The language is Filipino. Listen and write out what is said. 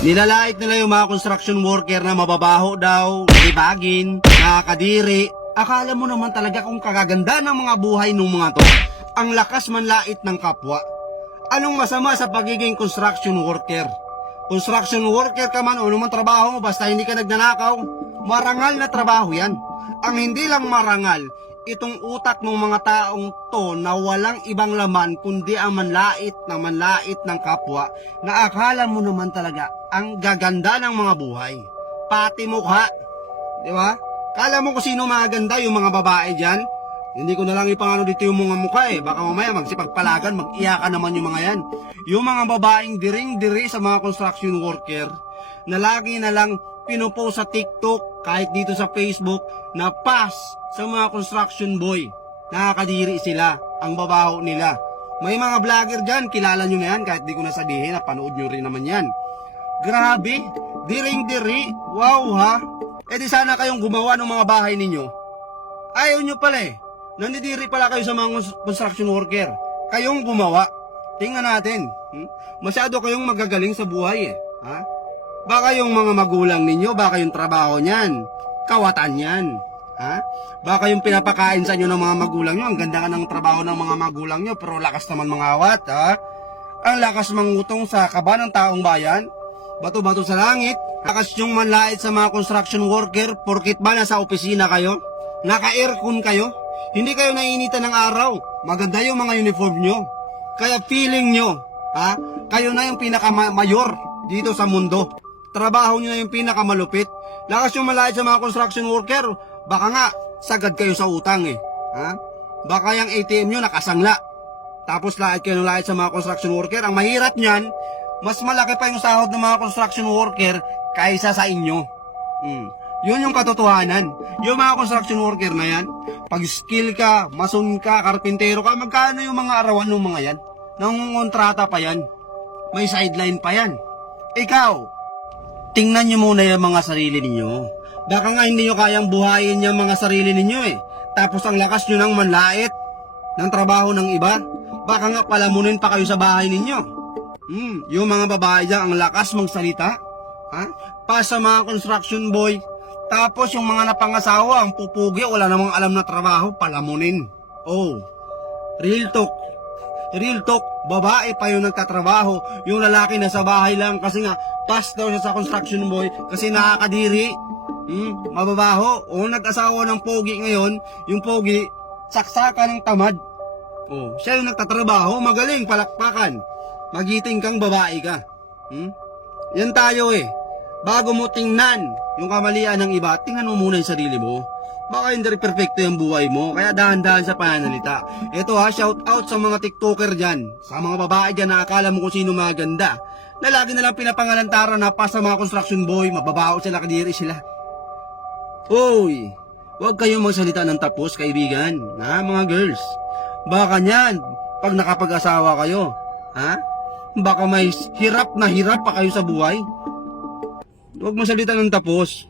Nilalait nila yung mga construction worker na mababaho daw, libagin, nakakadiri. Akala mo naman talaga kung kagaganda ng mga buhay ng mga to. Ang lakas manlait ng kapwa. Anong masama sa pagiging construction worker? Construction worker ka man o naman trabaho mo, basta hindi ka nagnanakaw, marangal na trabaho yan. Ang hindi lang marangal, itong utak ng mga taong to na walang ibang laman kundi ang manlait ng kapwa, na akala mo naman talaga ang gaganda ng mga buhay. Pati mukha, di ba? Kala mo kung sino maganda, yung mga babae dyan? Hindi ko na lang ipangano dito yung mga mukha baka mamaya magsipagpalagan, mag-iyakan naman yung mga yan. Yung mga babaeng diring-diri sa mga construction worker na lagi na lang pinupost sa TikTok, kahit dito sa Facebook, na pass sa mga construction boy. Nakakadiri sila, ang babaho nila. May mga vlogger dyan, kilala nyo na yan, kahit di ko na sabihin, napanood nyo rin naman yan. Grabe, diring-diri, wow ha. Di sana kayong gumawa ng mga bahay ninyo. Ayaw nyo pala nandidiri pala kayo sa mga construction worker. Kayong gumawa. Tingnan natin. Masyado kayong magagaling sa buhay ha? Baka yung mga magulang ninyo, baka yung trabaho niyan, kawatan yan. Ha? Baka yung pinapakain sa inyo ng mga magulang nyo, ang ganda ng trabaho ng mga magulang nyo, pero lakas naman mangawat. Ha? Ang lakas mangutong sa kaba ng taong bayan. Bato-bato sa langit. Lakas yung manlait sa mga construction worker, porkit ba nasa opisina kayo? Naka-aircon kayo? Hindi kayo naiinitan ng araw. Maganda yung mga uniform nyo. Kaya feeling nyo, kayo na yung pinaka-mayor dito sa mundo. Trabaho nyo na yung pinaka-malupit. Lakas yung manlait sa mga construction worker. Baka nga, sagad kayo sa utang Baka yung ATM nyo nakasangla. Tapos lait kayo ng lait sa mga construction worker. Ang mahirap nyan, mas malaki pa yung sahod ng mga construction worker kaysa sa inyo. Yun yung katotohanan. Yung mga construction worker na yan, pag skill ka, mason ka, karpintero ka, magkano yung mga arawan ng mga yan? Nangungontrata pa yan. May sideline pa yan. Ikaw, tingnan nyo muna yung mga sarili ninyo. Baka nga hindi nyo kayang buhayin yung mga sarili ninyo Tapos ang lakas nyo ng manlait ng trabaho ng iba. Baka nga palamunin pa kayo sa bahay ninyo. Yung mga babae dyan, ang lakas magsalita. Pa sa mga construction boy. Tapos yung mga napangasawa, ang pupugi, wala namang alam na trabaho, palamunin. Real talk. Real talk, babae pa yung nagtatrabaho. Yung lalaki nasa bahay lang kasi nga, pass daw siya sa construction boy kasi nakakadiri. Mababaho. Nag-asawa ng pogi ngayon, yung pogi, saksaka ng tamad. Siya yung nagtatrabaho, magaling, palakpakan. Magiting kang babae ka. Yan tayo Bago mo tingnan yung kamalian ng iba, tingnan mo muna yung sarili mo. Baka hindi perfecto yung buhay mo, kaya dahan-dahan sa pananalita. Ito shout out sa mga TikToker dyan, sa mga babae dyan na akala mo kung sino maganda, na lagi nalang pinapangalantara na pa sa mga construction boy, mababaho sila, kadiri sila. Huwag kayong magsalita ng tapos, kaibigan, mga girls. Baka nyan, pag nakapag-asawa kayo, baka may hirap na hirap pa kayo sa buhay. Huwag masalita ng tapos.